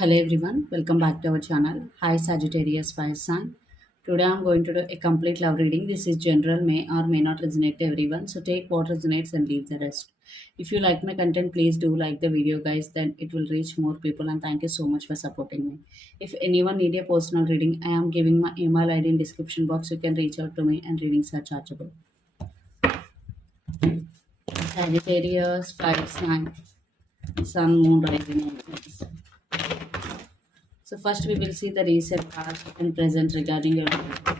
Hello everyone, welcome back to our channel. Hi Sagittarius fire sign. Today I'm going to do a complete love reading. This is general, may or may not resonate to everyone. So take what resonates and leave the rest. If you like my content, please do like the video, guys. Then it will reach more people. And thank you so much for supporting me. If anyone need a personal reading, I am giving my email ID in description box. You can reach out to me, and readings are chargeable. Sagittarius fire sign, sun, moon, rising, and Venus. So first we will see the recent, past, and present regarding your life.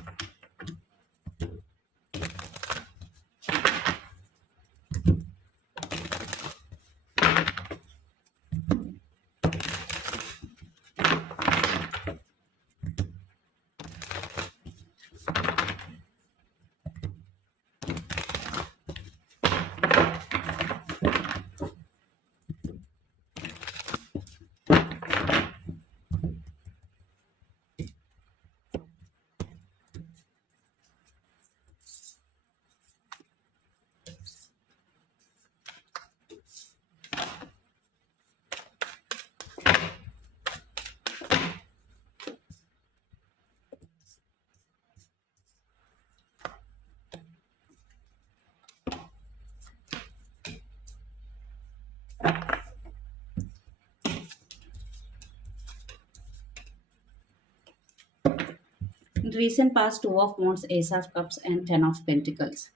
In recent past, Two of Wands, Ace of Cups, and Ten of Pentacles.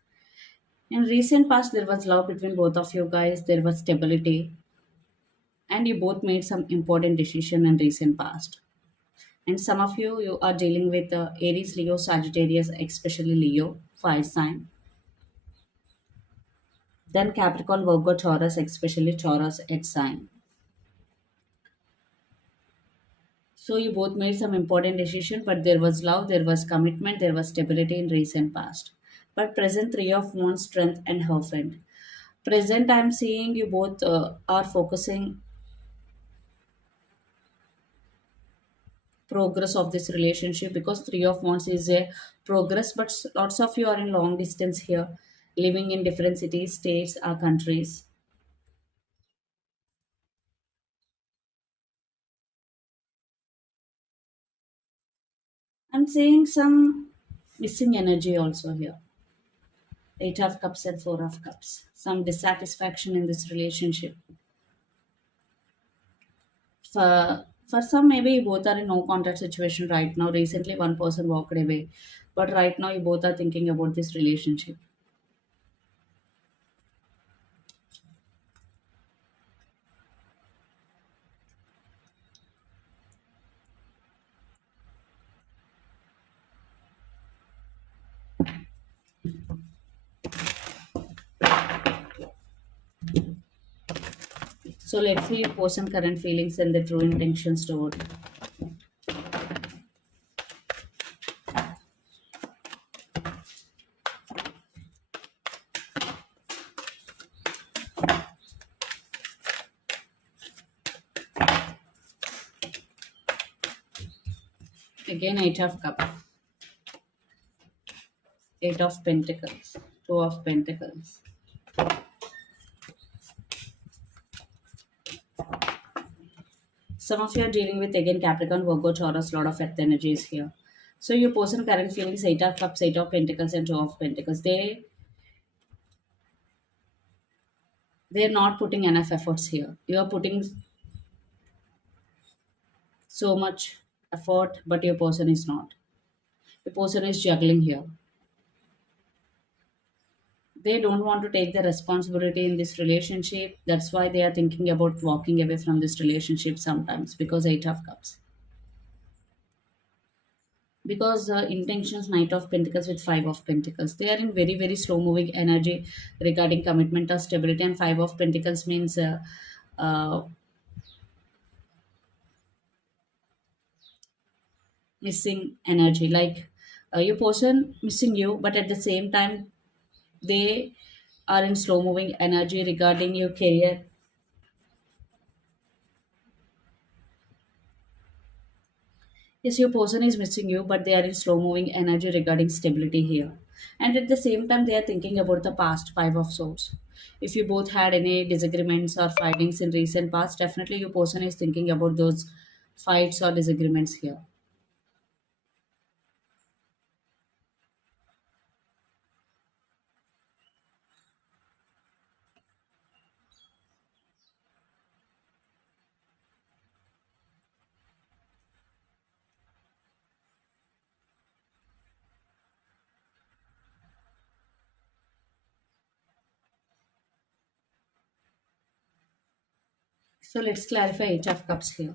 In recent past, there was love between both of you guys. There was stability, and you both made some important decision in recent past. And some of you are dealing with Aries, Leo, Sagittarius, especially Leo, fire sign. Then Capricorn, Virgo, Taurus, especially Taurus, earth sign. So you both made some important decision, but there was love, there was commitment, there was stability in recent past. But present, Three of Wands, strength and Hierophant. Present, I'm seeing you both are focusing progress of this relationship, because Three of Wands is a progress, but lots of you are in long distance here, living in different cities, states, or countries. I'm seeing some missing energy also here. Eight of Cups and Four of Cups. Some dissatisfaction in this relationship. For some, maybe you both are in no contact situation right now. Recently, one person walked away, but right now you both are thinking about this relationship. So let's see your person current feelings and the true intentions toward you. Again, Eight of Cups, Eight of Pentacles, Two of Pentacles. Some of you are dealing with again Capricorn, Virgo, Taurus, lot of earth energies here. So your person current feelings, Eight of Cups, Eight of Pentacles, and Two of Pentacles. They're not putting enough efforts here. You are putting so much effort, but your person is not. The person is juggling here. They don't want to take the responsibility in this relationship. That's why they are thinking about walking away from this relationship sometimes, because Eight of Cups. Because intentions, Knight of Pentacles with Five of Pentacles. They are in very, very slow moving energy regarding commitment or stability, and Five of Pentacles means uh, missing energy. Like your person missing you, but at the same time, they are in slow moving energy regarding your career. Yes, your person is missing you, but they are in slow moving energy regarding stability here. And at the same time, they are thinking about the past, Five of Swords. If you both had any disagreements or fightings in recent past, definitely your person is thinking about those fights or disagreements here. So let's clarify Eight of Cups here.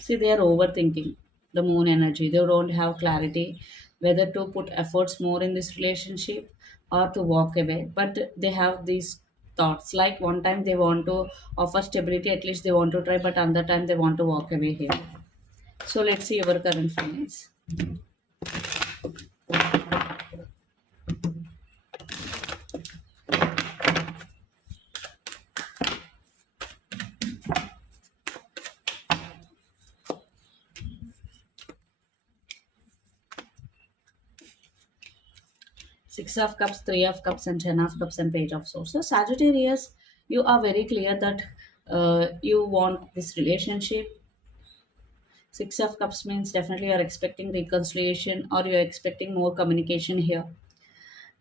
See, they are overthinking the moon energy. They don't have clarity whether to put efforts more in this relationship or to walk away. But they have these thoughts like one time they want to offer stability, at least they want to try, but another time they want to walk away here. So let's see your current feelings. Six of Cups, Three of Cups, and Ten of Cups, and Page of Swords. So Sagittarius, you are very clear that you want this relationship. Six of Cups means definitely you're expecting reconciliation or you're expecting more communication here.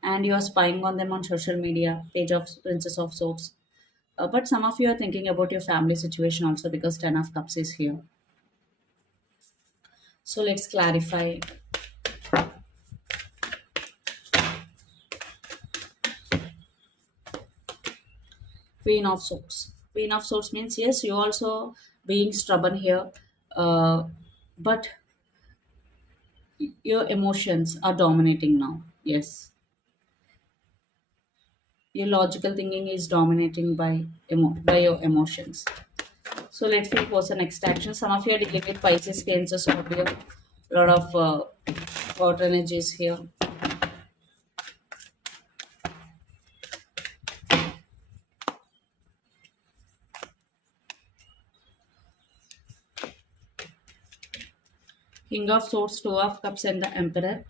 And you're spying on them on social media. Page of Princess of Swords. But some of you are thinking about your family situation also because Ten of Cups is here. So let's clarify. Queen of Swords. Queen of Swords means yes, you also being stubborn here, but your emotions are dominating now. Yes, your logical thinking is dominating by your emotions. So let's see what's the next action. Some of you are dealing with Pisces, Cancer, Scorpio. A lot of water energies here. King of Swords, Two of Cups, and the Emperor.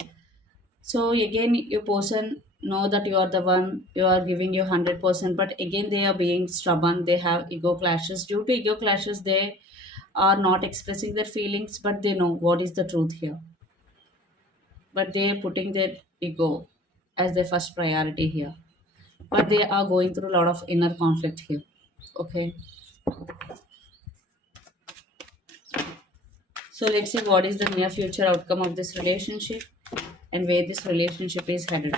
So again, your person know that you are the one, you are giving you 100%, but again they are being stubborn. They have ego clashes. Due to ego clashes, they are not expressing their feelings, but they know what is the truth here. But they are putting their ego as their first priority here. But they are going through a lot of inner conflict here. Okay. So let's see what is the near future outcome of this relationship and where this relationship is headed.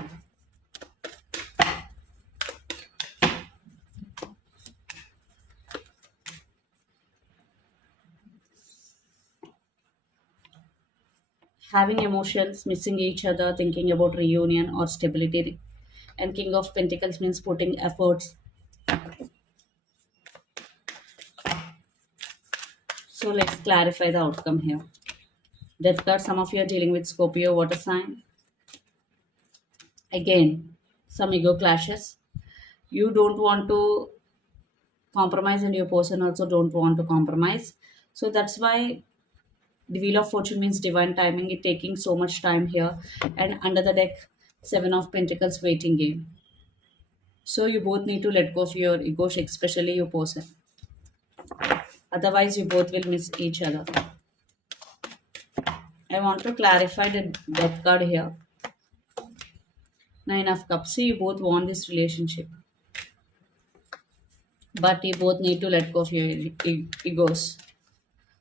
Having emotions, missing each other, thinking about reunion or stability. And King of Pentacles means putting efforts. So let's clarify the outcome here. Death card, some of you are dealing with Scorpio water sign. Again, some ego clashes. You don't want to compromise and your person also don't want to compromise. So that's why the Wheel of Fortune means divine timing. It taking so much time here. And under the deck, Seven of Pentacles waiting game. So you both need to let go of your ego, especially your person. Otherwise, you both will miss each other. I want to clarify the death card here. Nine of Cups. See, you both want this relationship. But you both need to let go of your egos.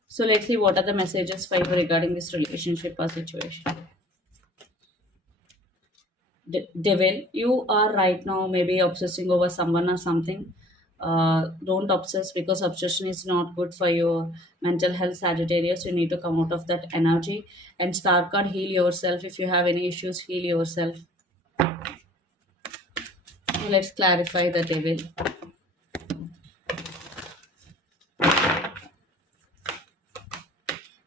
So let's see what are the messages for you regarding this relationship or situation. Devil, you are right now maybe obsessing over someone or something. Don't obsess because obsession is not good for your mental health, Sagittarius. You need to come out of that energy. And Star card, heal yourself. If you have any issues, heal yourself. So let's clarify the devil.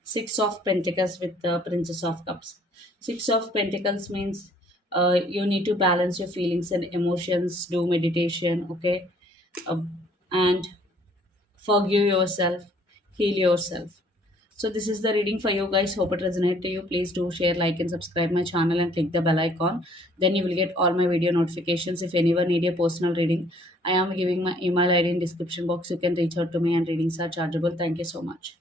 Six of Pentacles with the Princess of Cups. Six of Pentacles means you need to balance your feelings and emotions, do meditation, okay? And forgive yourself, heal yourself. So this is the reading for you guys. Hope it resonates to you. Please do share, like, and subscribe my channel and click the bell icon. Then you will get all my video notifications. If anyone need a personal reading, I am giving my email ID in description box. You can reach out to me and readings are chargeable. Thank you so much.